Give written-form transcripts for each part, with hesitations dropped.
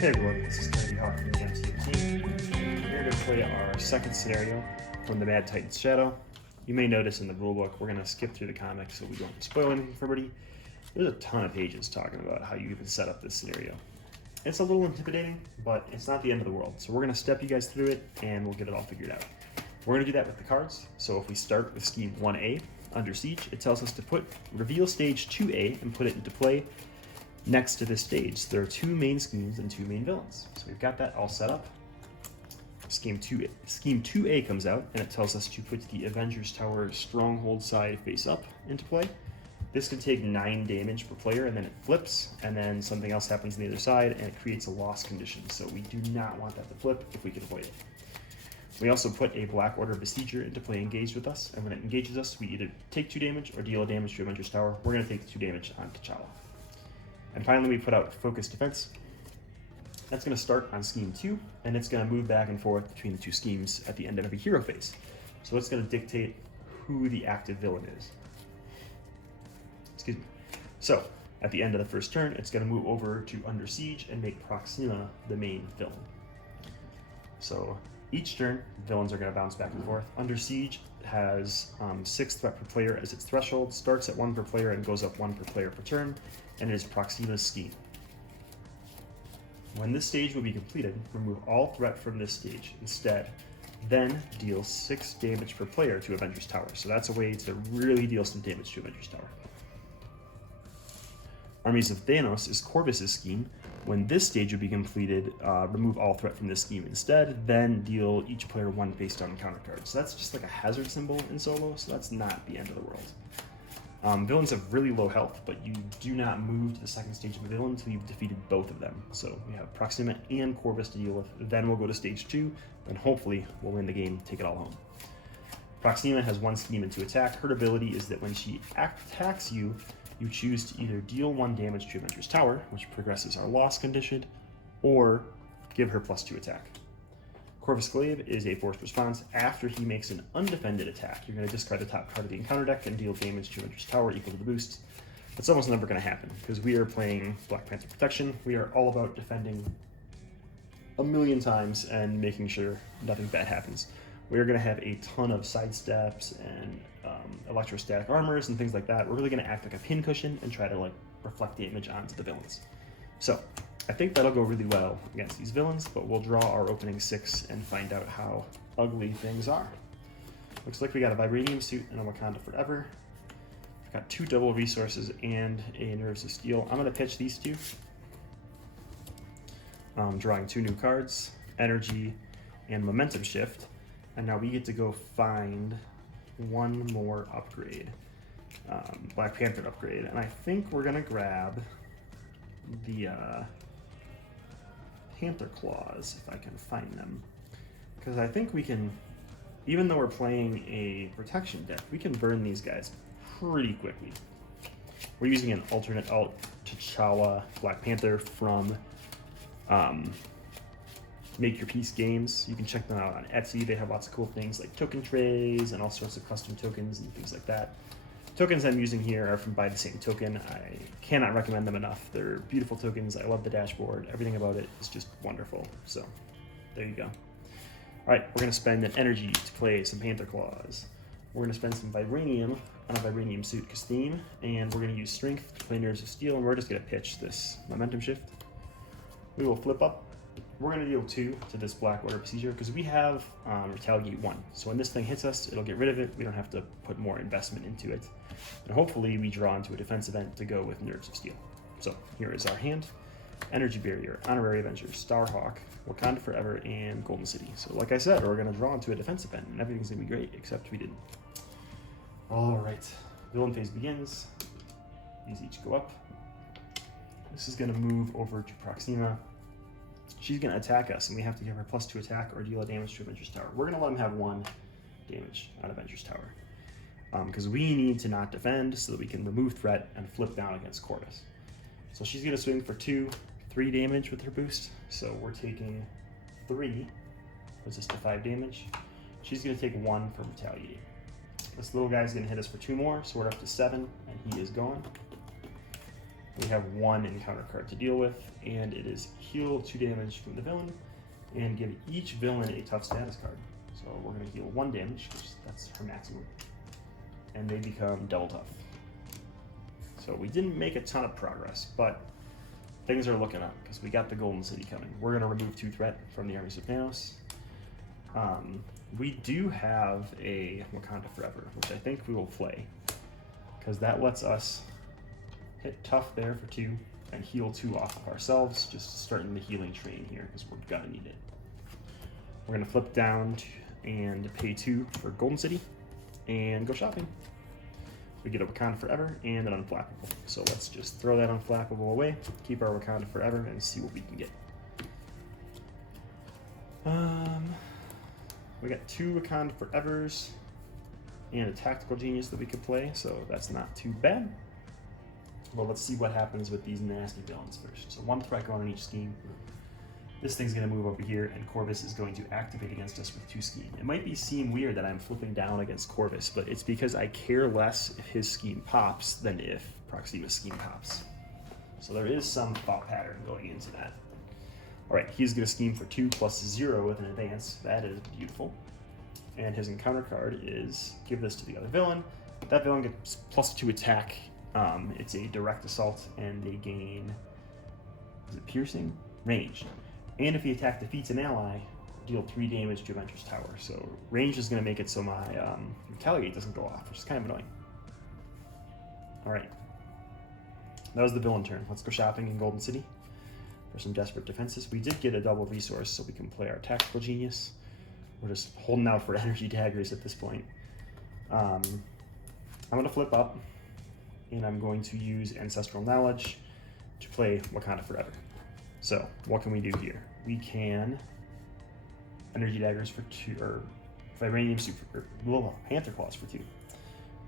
Hey everyone, this is Kennedy Hawk from the MTM team. We're here to play our second scenario from the Mad Titan's Shadow. You may notice in the rulebook we're going to skip through the comics so we don't spoil anything for everybody. There's a ton of pages talking about how you even set up this scenario. It's a little intimidating, but it's not the end of the world. So we're going to step you guys through it and we'll get it all figured out. We're going to do that with the cards. So if we start with scheme 1A, Under Siege, it tells us to reveal stage 2A and put it into play next to this stage. There are two main schemes and two main villains. So we've got that all set up. Scheme 2A comes out and it tells us to put the Avengers Tower Stronghold side face up into play. This can take 9 damage per player and then it flips and then something else happens on the other side and it creates a loss condition. So we do not want that to flip if we can avoid it. We also put a Black Order Besieger into play engaged with us, and when it engages us, we either take 2 damage or deal a damage to Avengers Tower. We're going to take 2 damage on T'Challa. And finally, we put out Focus Defense. That's going to start on scheme 2, and it's going to move back and forth between the two schemes at the end of every hero phase. So it's going to dictate who the active villain is. Excuse me. So at the end of the first turn, it's going to move over to Under Siege and make Proxima the main villain. So each turn, villains are going to bounce back and forth. Under Siege has 6 threat per player as its threshold, starts at 1 per player and goes up 1 per player per turn, and it is Proxima's scheme. When this stage will be completed, remove all threat from this stage. Instead, then deal 6 damage per player to Avengers Tower. So that's a way to really deal some damage to Avengers Tower. Armies of Thanos is Corvus's scheme. When this stage will be completed, remove all threat from this scheme instead, then deal each player 1 face down encounter card. So that's just like a hazard symbol in solo, so that's not the end of the world. Villains have really low health, but you do not move to the second stage of a villain until you've defeated both of them. So we have Proxima and Corvus to deal with, then we'll go to stage 2, and hopefully we'll win the game, take it all home. Proxima has 1 scheme and 2 attack. Her ability is that when she attacks you, you choose to either deal 1 damage to Avengers Tower, which progresses our loss condition, or give her +2 attack. Corvus Glaive is a forced response. After he makes an undefended attack, you're going to discard the top card of the encounter deck and deal damage to Avengers Tower equal to the boost. That's almost never going to happen, because we are playing Black Panther Protection. We are all about defending a million times and making sure nothing bad happens. We are going to have a ton of sidesteps and electrostatic armors and things like that. We're really going to act like a pincushion and try to reflect damage onto the villains. So I think that'll go really well against these villains, but we'll draw our opening 6 and find out how ugly things are. Looks like we got a Vibranium suit and a Wakanda Forever. We've got 2 double resources and a Nerves of Steel. I'm going to pitch these 2. Drawing 2 new cards, Energy and Momentum Shift. And now we get to go find 1 more upgrade, Black Panther upgrade. And I think we're going to grab the Panther Claws, if I can find them. Because I think we can, even though we're playing a protection deck, we can burn these guys pretty quickly. We're using an alternate alt T'Challa Black Panther from Make Your Peace Games. You can check them out on Etsy. They have lots of cool things like token trays and all sorts of custom tokens and things like that. Tokens I'm using here are from Buy the Same Token. I cannot recommend them enough. They're beautiful tokens. I love the dashboard. Everything about it is just wonderful. So there you go. All right, we're going to spend an energy to play some Panther Claws. We're going to spend some Vibranium on a Vibranium suit theme, and we're going to use Strength to play Nerves of Steel, and we're just going to pitch this Momentum Shift. We will flip up. We're going to deal 2 to this Black Order Besieger because we have Retaliate 1. So when this thing hits us, it'll get rid of it. We don't have to put more investment into it. And hopefully we draw into a defense event to go with Nerves of Steel. So here is our hand. Energy Barrier, Honorary Avenger, Starhawk, Wakanda Forever, and Golden City. So like I said, we're going to draw into a defense event and everything's going to be great, except we didn't. Alright, villain phase begins. These each go up. This is going to move over to Proxima. She's going to attack us, and we have to give her +2 attack or deal a damage to Avengers Tower. We're going to let him have 1 damage on Avengers Tower, because we need to not defend so that we can remove threat and flip down against Corvus. So she's going to swing for 3 damage with her boost. So we're taking 3, puts us to 5 damage. She's going to take 1 for Retaliate. This little guy's going to hit us for 2 more, so we're up to 7, and he is gone. We have one encounter card to deal with, and it is heal 2 damage from the villain, and give each villain a tough status card. So we're going to heal 1 damage, because that's her maximum, and they become double tough. So we didn't make a ton of progress, but things are looking up, because we got the Golden City coming. We're going to remove 2 threat from the armies of Thanos. We do have a Wakanda Forever, which I think we will play, because that lets us hit tough there for 2 and heal 2 off of ourselves, just starting the healing train here, because we're gonna need it. We're gonna flip down and pay 2 for Golden City and go shopping. We get a Wakanda Forever and an Unflappable. So let's just throw that Unflappable away, keep our Wakanda Forever, and see what we can get. We got 2 Wakanda Forevers and a Tactical Genius that we could play, so that's not too bad. Well, let's see what happens with these nasty villains first. So 1 threat going on each scheme. This thing's going to move over here, and Corvus is going to activate against us with 2 scheme. It might seem weird that I'm flipping down against Corvus, but it's because I care less if his scheme pops than if Proxima's scheme pops. So there is some thought pattern going into that. Alright, he's going to scheme for 2 plus 0 with an advance. That is beautiful. And his encounter card is give this to the other villain. That villain gets plus 2 attack. It's a direct assault, and they gain, is it piercing? Range. And if the attack defeats an ally, deal 3 damage to Avenger's Tower. So range is going to make it so my Retaliate doesn't go off, which is kind of annoying. Alright. That was the villain turn. Let's go shopping in Golden City for some desperate defenses. We did get a double resource, so we can play our Tactical Genius. We're just holding out for energy daggers at this point. I'm going to flip up, and I'm going to use Ancestral Knowledge to play Wakanda Forever. So, what can we do here? We can Energy Daggers for 2, or Vibranium Super, or Panther Claws for 2.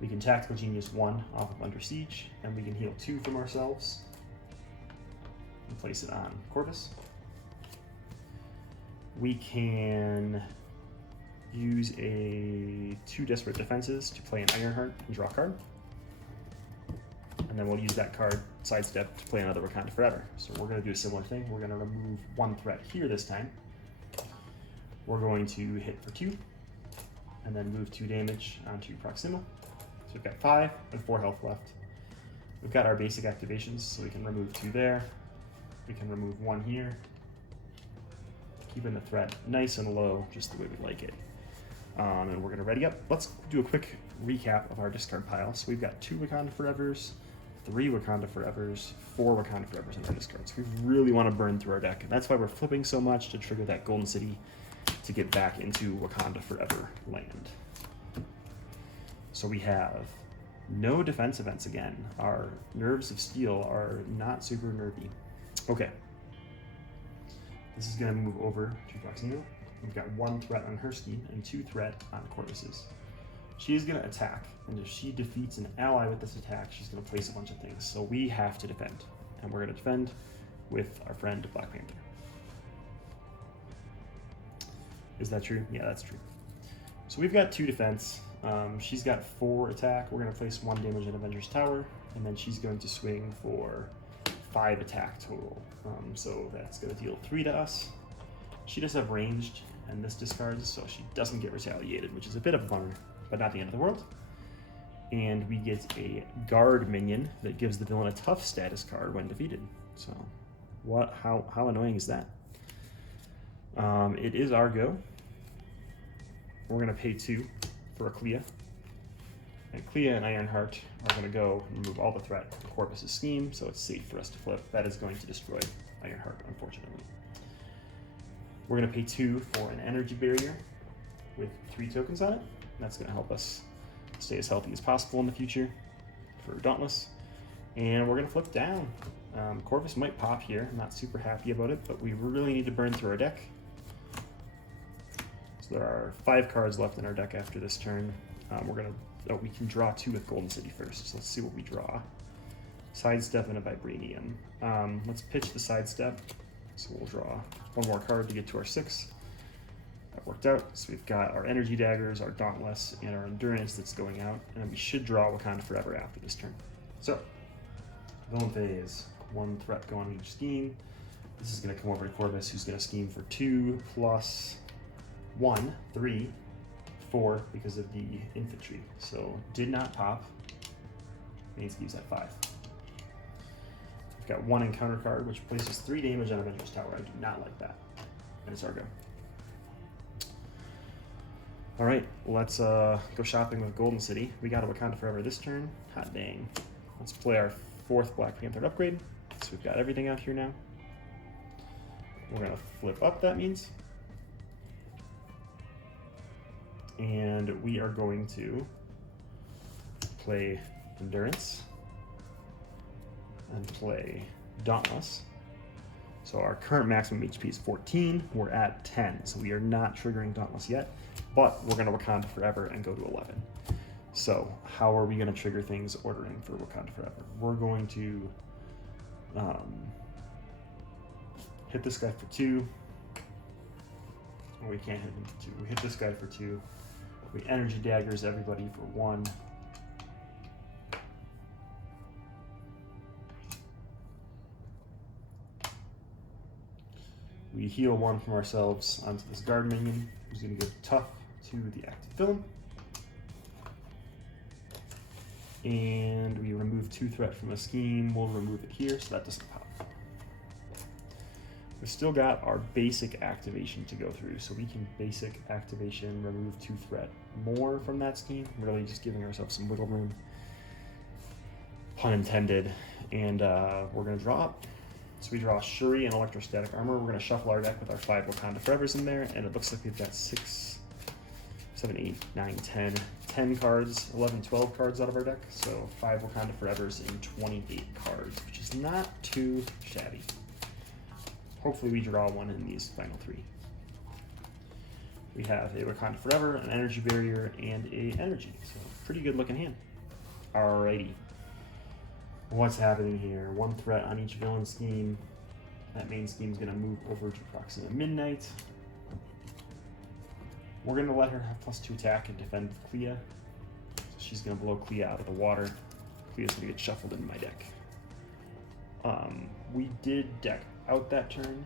We can Tactical Genius 1 off of Under Siege, and we can heal 2 from ourselves and place it on Corvus. We can use a 2 Desperate Defenses to play an Ironheart and draw a card. And then we'll use that card, sidestep, to play another Wakanda Forever. So we're going to do a similar thing. We're going to remove 1 threat here this time. We're going to hit for 2, and then move 2 damage onto Proxima. So we've got 5 and 4 health left. We've got our basic activations, so we can remove 2 there. We can remove 1 here. Keeping the threat nice and low, just the way we like it. And we're going to ready up. Let's do a quick recap of our discard pile. So we've got 2 Wakanda Forevers, 3 Wakanda Forevers, 4 Wakanda Forevers in our discards. We really want to burn through our deck, and that's why we're flipping so much to trigger that Golden City to get back into Wakanda Forever land. So we have no defense events again. Our Nerves of Steel are not super nervy. Okay. This is going to move over to Proxima. We've got 1 threat on her scheme and 2 threat on Corvus's. She is going to attack, and if she defeats an ally with this attack, she's going to place a bunch of things. So we have to defend, and we're going to defend with our friend Black Panther. Is that true? Yeah, that's true. So we've got 2 defense. She's got 4 attack. We're going to place 1 damage in Avenger's Tower, and then she's going to swing for 5 attack total. So that's going to deal 3 to us. She does have ranged, and this discards, so she doesn't get retaliated, which is a bit of a bummer, but not the end of the world. And we get a guard minion that gives the villain a tough status card when defeated. So how annoying is that? It is our go. We're going to pay 2 for a Clea. And Clea and Ironheart are going to go and remove all the threat from Corvus's scheme, so it's safe for us to flip. That is going to destroy Ironheart, unfortunately. We're going to pay 2 for an energy barrier with 3 tokens on it. That's going to help us stay as healthy as possible in the future for Dauntless. And we're going to flip down. Corvus might pop here. I'm not super happy about it, but we really need to burn through our deck. So there are 5 cards left in our deck after this turn. We can draw 2 with Golden City first. So let's see what we draw. Sidestep and a Vibranium. Let's pitch the sidestep. So we'll draw 1 more card to get to our 6. That worked out. So we've got our Energy Daggers, our Dauntless, and our Endurance that's going out. And we should draw Wakanda Forever after this turn. So Villain phase. 1 threat going on each scheme. This is going to come over to Corvus, who's going to scheme for 2 plus 1, 3, 4 because of the infantry. So did not pop. Main scheme's at 5. I've got 1 encounter card, which places 3 damage on Avenger's Tower. I do not like that. And it's our go. All right, let's go shopping with Golden City. We got a Wakanda Forever this turn. Hot dang. Let's play our 4th Black Panther upgrade. So we've got everything out here now. We're gonna flip up, that means. And we are going to play Endurance and play Dauntless. So our current maximum HP is 14. We're at 10, so we are not triggering Dauntless yet, but we're gonna Wakanda Forever and go to 11. So how are we gonna trigger things ordering for Wakanda Forever? We're going to hit this guy for 2. Oh, we can't hit him for 2. We hit this guy for 2. We energy daggers everybody for 1. We heal 1 from ourselves onto this guard minion, who's going to give tough to the active villain. And we remove 2 threat from a scheme. We'll remove it here, so that doesn't pop. We've still got our basic activation to go through, so we can basic activation, remove 2 threat more from that scheme, really just giving ourselves some wiggle room. Pun intended. And we're going to draw up. So we draw Shuri and Electrostatic Armor. We're going to shuffle our deck with our 5 Wakanda Forevers in there, and it looks like we've got 6, 7, 8, 9, 10 cards, 11, 12 cards out of our deck. So 5 Wakanda Forevers and 28 cards, which is not too shabby. Hopefully we draw 1 in these final 3. We have a Wakanda Forever, an Energy Barrier, and a Energy. So pretty good looking hand. Alrighty. What's happening here? 1 threat on each villain scheme. That main scheme is going to move over to Proxima Midnight. We're going to let her have +2 attack and defend with Clea. So she's going to blow Clea out of the water. Clea's going to get shuffled into my deck. We did deck out that turn,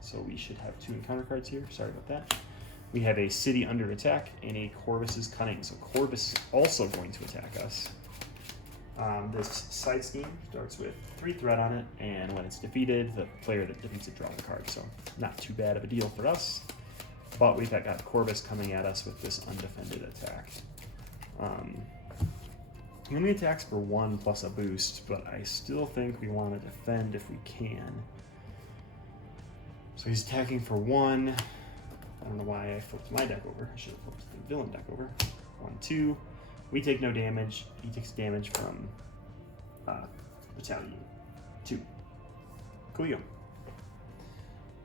so we should have 2 encounter cards here. Sorry about that. We have a City under attack and a Corvus's Cunning. So Corvus is also going to attack us. This side scheme starts with 3 threat on it, and when it's defeated, the player that defeats it draws a card. So not too bad of a deal for us. But we've got Corvus coming at us with this undefended attack. He only attacks for 1 plus a boost, but I still think we want to defend if we can. So he's attacking for 1. I don't know why I flipped my deck over. I should have flipped the villain deck over. 1, 2. We take no damage. He takes damage from Battalion 2. Coolio.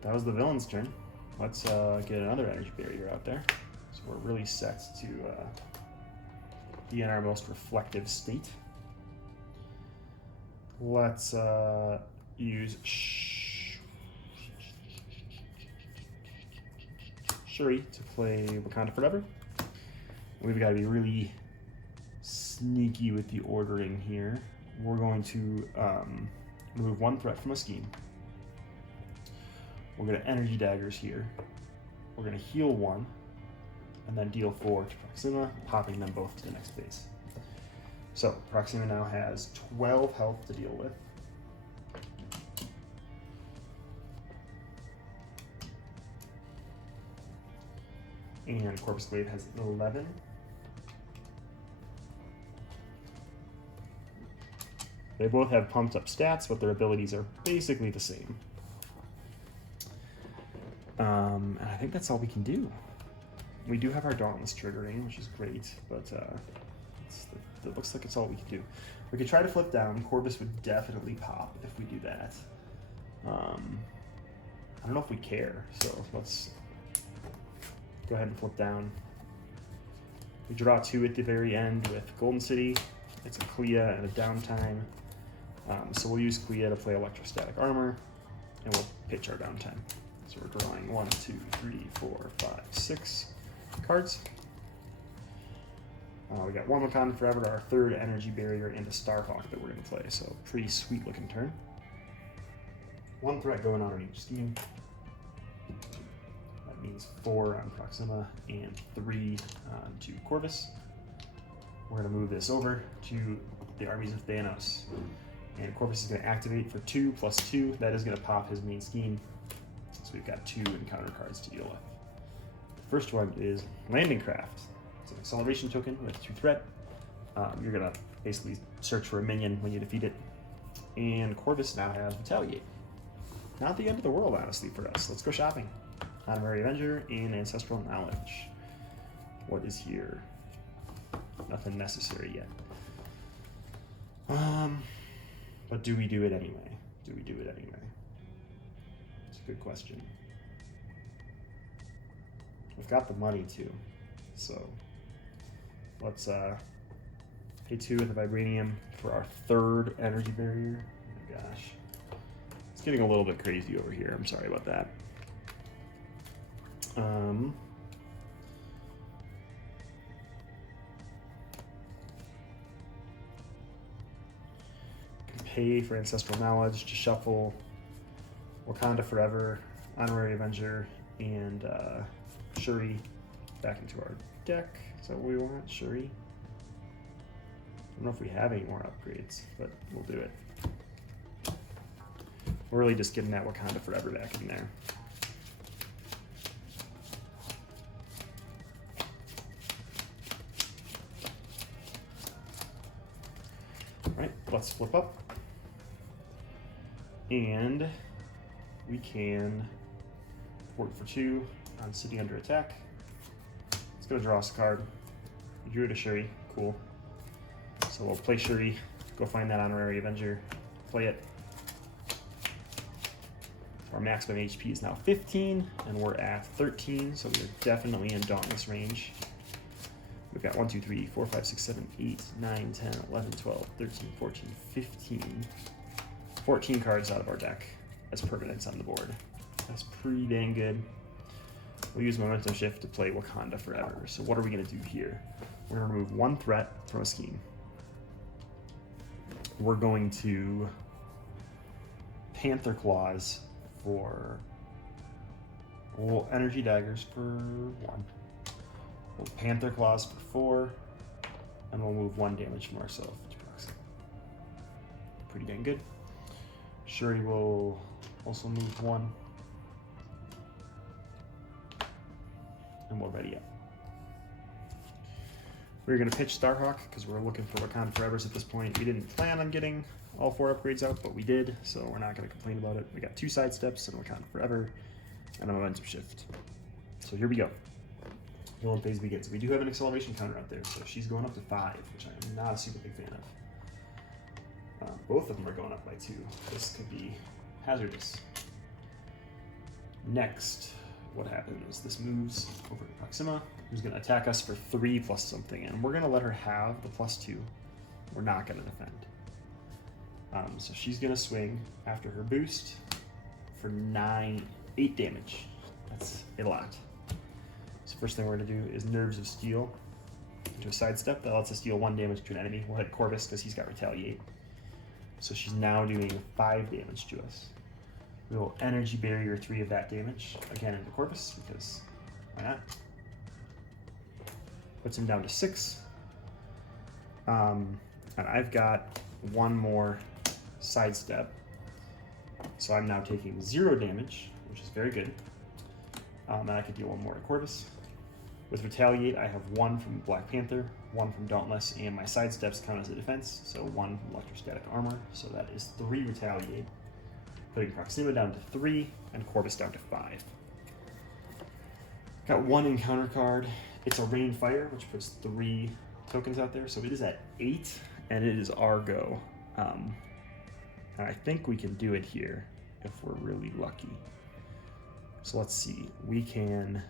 That was the villain's turn. Let's get another energy barrier out there. So we're really set to be in our most reflective state. Let's use Shuri to play Wakanda Forever. We've got to be really sneaky with the ordering here. We're going to remove 1 threat from a scheme. We're going to energy daggers here. We're going to heal 1 and then deal 4 to Proxima, popping them both to the next phase. So Proxima now has 12 health to deal with. And Corpus Glaive has 11. They both have pumped up stats, but their abilities are basically the same. And I think that's all we can do. We do have our Dauntless triggering, which is great, but it looks like it's all we can do. We could try to flip down. Corvus would definitely pop if we do that. I don't know if we care, so let's go ahead and flip down. We draw 2 at the very end with Golden City. It's a Clea and a downtime. So we'll use Clea to play Electrostatic Armor, and we'll pitch our downtime. So we're drawing 1, 2, 3, 4, 5, 6 cards. We got one Wakanda Forever, our third energy barrier, and a Starhawk that we're going to play. So pretty sweet looking turn. One threat going on in each scheme. That means 4 on Proxima and 3 to Corvus. We're going to move this over to the armies of Thanos. And Corvus is going to activate for 2 plus 2. That is going to pop his main scheme. So we've got 2 encounter cards to deal with. The first one is Landing Craft. It's an acceleration token with 2 threat. You're going to basically search for a minion when you defeat it. And Corvus now has Retaliate. Not the end of the world, honestly, for us. Let's go shopping. Honorary Avenger and Ancestral Knowledge. What is here? Nothing necessary yet. But do we do it anyway? Do we do it anyway? It's a good question. We've got the money too, so let's pay 2 with the Vibranium for our third energy barrier. Oh my gosh, it's getting a little bit crazy over here. I'm sorry about that. Pay for Ancestral Knowledge to shuffle Wakanda Forever, Honorary Avenger, and Shuri back into our deck. Is that what we want? Shuri? I don't know if we have any more upgrades, but we'll do it. We're really just getting that Wakanda Forever back in there. Alright, let's flip up. And we can port for 2 on City Under Attack. It's going to draw us a card. We drew it to Shuri. Cool. So we'll play Shuri, go find that Honorary Avenger, play it. Our maximum HP is now 15, and we're at 13, so we're definitely in Dauntless range. We've got 1, 2, 3, 4, 5, 6, 7, 8, 9, 10, 11, 12, 13, 14, 15. 14 cards out of our deck as permanents on the board. That's pretty dang good. We'll use Momentum Shift to play Wakanda Forever. So what are we going to do here? We're going to remove 1 threat from a scheme. We're going to Panther Claws for... We'll Energy Daggers for 1. We'll Panther Claws for 4. And we'll move 1 damage from ourselves to Proxima. Pretty dang good. Shuri will also move 1. And we'll ready up. We're going to pitch Starhawk because we're looking for Wakanda Forevers at this point. We didn't plan on getting all 4 upgrades out, but we did, so we're not going to complain about it. We got 2 sidesteps and Wakanda Forever and a Momentum Shift. So here we go. Villain phase begins. We do have an acceleration counter out there, so she's going up to 5, which I'm not a super big fan of. Both of them are going up by 2. This could be hazardous. Next, what happens? This moves over to Proxima, who's going to attack us for 3 plus something, and we're going to let her have the +2. We're not going to defend. So she's going to swing after her boost for 8 damage. That's a lot. So first thing we're going to do is Nerves of Steel into a sidestep. That lets us deal 1 damage to an enemy. We'll hit Corvus because he's got Retaliate. So she's now doing 5 damage to us. We will Energy Barrier 3 of that damage, again into Corvus, because why not? Puts him down to 6. And I've got 1 more sidestep. So I'm now taking 0 damage, which is very good. And I could deal 1 more to Corvus. With Retaliate, I have 1 from Black Panther, 1 from Dauntless, and my sidesteps count as a defense, so 1 from Electrostatic Armor, so that is 3 Retaliate, putting Proxima down to 3, and Corvus down to 5. Got 1 encounter card. It's a Rain Fire, which puts 3 tokens out there, so it is at 8, and it is our go. And I think we can do it here if we're really lucky. So let's see, we can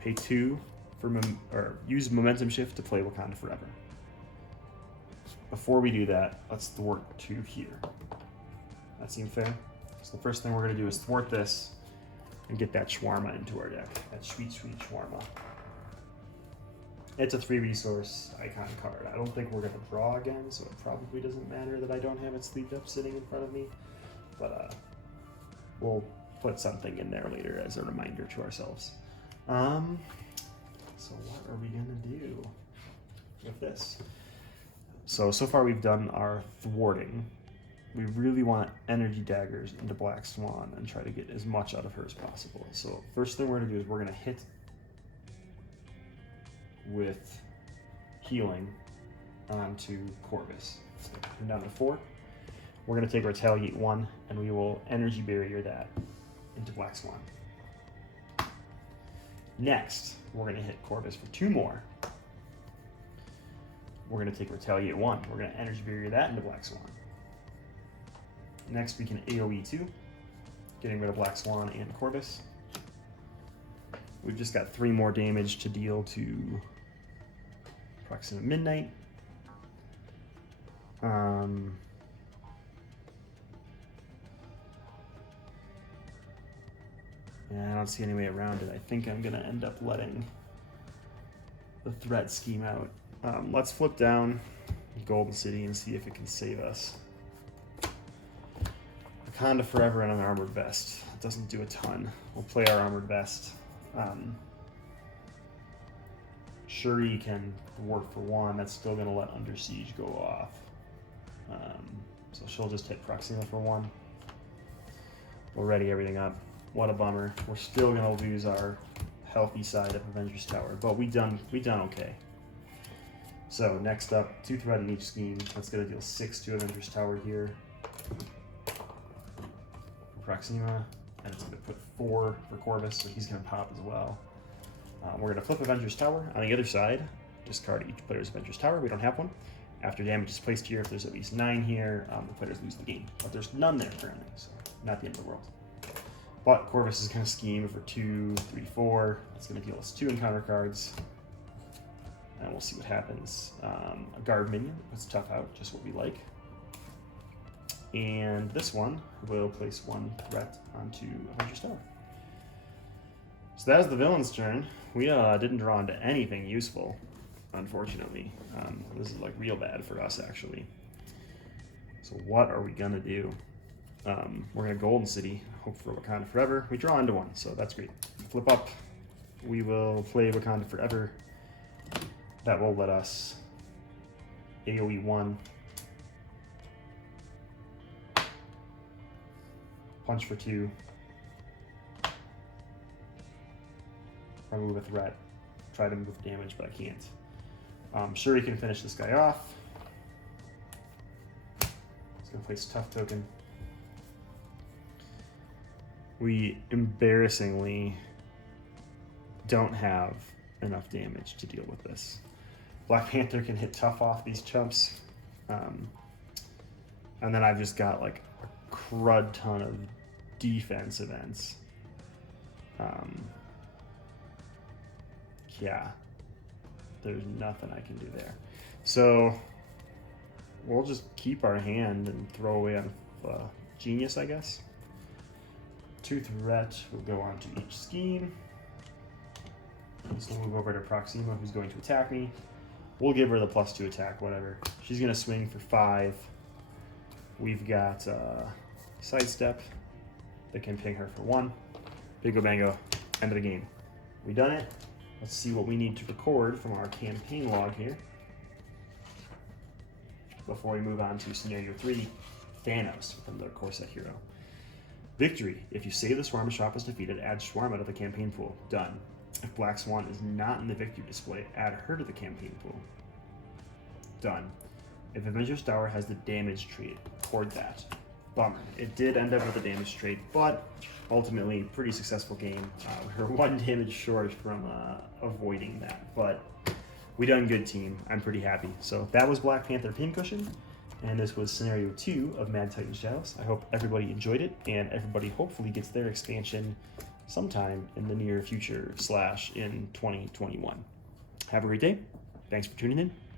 pay 2 for use Momentum Shift to play Wakanda Forever. Before we do that, let's thwart 2 here. That seem fair? So the first thing we're going to do is thwart this and get that Shawarma into our deck. That sweet, sweet Shawarma. It's a 3 resource icon card. I don't think we're going to draw again, so it probably doesn't matter that I don't have it sleeved up sitting in front of me. But we'll put something in there later as a reminder to ourselves. So what are we going to do with this? So far we've done our thwarting. We really want energy daggers into Black Swan and try to get as much out of her as possible. So first thing we're going to do is we're going to hit with healing onto Corvus. So come down to 4. We're going to take Retaliate 1 and we will energy barrier that into Black Swan. Next, we're going to hit Corvus for 2 more. We're going to take Retaliate 1. We're going to energy barrier that into Black Swan. Next, we can AoE 2, getting rid of Black Swan and Corvus. We've just got 3 more damage to deal to Proxima Midnight. Yeah, I don't see any way around it. I think I'm going to end up letting the threat scheme out. Let's flip down Golden City and see if it can save us. Wakanda Forever and an Armored Vest. It doesn't do a ton. We'll play our Armored Vest. Shuri can work for 1. That's still going to let Under Siege go off. So she'll just hit Proxima for 1. We'll ready everything up. What a bummer. We're still going to lose our healthy side of Avengers Tower, but we done okay. So next up, 2 threat in each scheme. That's going to deal 6 to Avengers Tower here. Proxima, and it's going to put 4 for Corvus, so he's going to pop as well. We're going to flip Avengers Tower. On the other side, discard each player's Avengers Tower. We don't have one. After damage is placed here, if there's at least 9 here, the players lose the game. But there's none there currently, so not the end of the world. But Corvus is going to scheme for 2, 3, 4. It's going to deal us 2 encounter cards. And we'll see what happens. A guard minion puts tough out, just what we like. And this one will place 1 threat onto Avengers Tower. So that was the villain's turn. We didn't draw into anything useful, unfortunately. This is like real bad for us, actually. So what are we gonna do? We're gonna Golden City, hope for Wakanda Forever. We draw into 1, so that's great. Flip up. We will play Wakanda Forever. That will let us AoE 1. Punch for 2. Remove a threat. Try to move damage, but I can't. Shuri can finish this guy off. He's going to place Tough Token. We embarrassingly don't have enough damage to deal with this. Black Panther can hit Tough off these chumps. And then I've just got like a crud ton of defense events. Yeah, there's nothing I can do there. So we'll just keep our hand and throw away on Genius, I guess. 2 threat will go on to each scheme. This will move over to Proxima, who's going to attack me. We'll give her the +2 attack, whatever. She's going to swing for 5. We've got Sidestep that can ping her for 1. Bingo bango, end of the game. We done it. Let's see what we need to record from our campaign log here before we move on to scenario 3, Thanos from the Corset Hero. Victory. If you say the Shawarma shop is defeated, add Shawarma to the campaign pool. Done. If Black Swan is not in the victory display, add her to the campaign pool. Done. If Avengers Tower has the damage trait, record that. Bummer. It did end up with a damage trait, but ultimately, pretty successful game. We're 1 damage short from avoiding that, but we done good, team. I'm pretty happy. So that was Black Panther Pincushion, and this was scenario 2 of Mad Titan Shadows. I hope everybody enjoyed it, and everybody hopefully gets their expansion sometime in the near future / in 2021. Have a great day. Thanks for tuning in.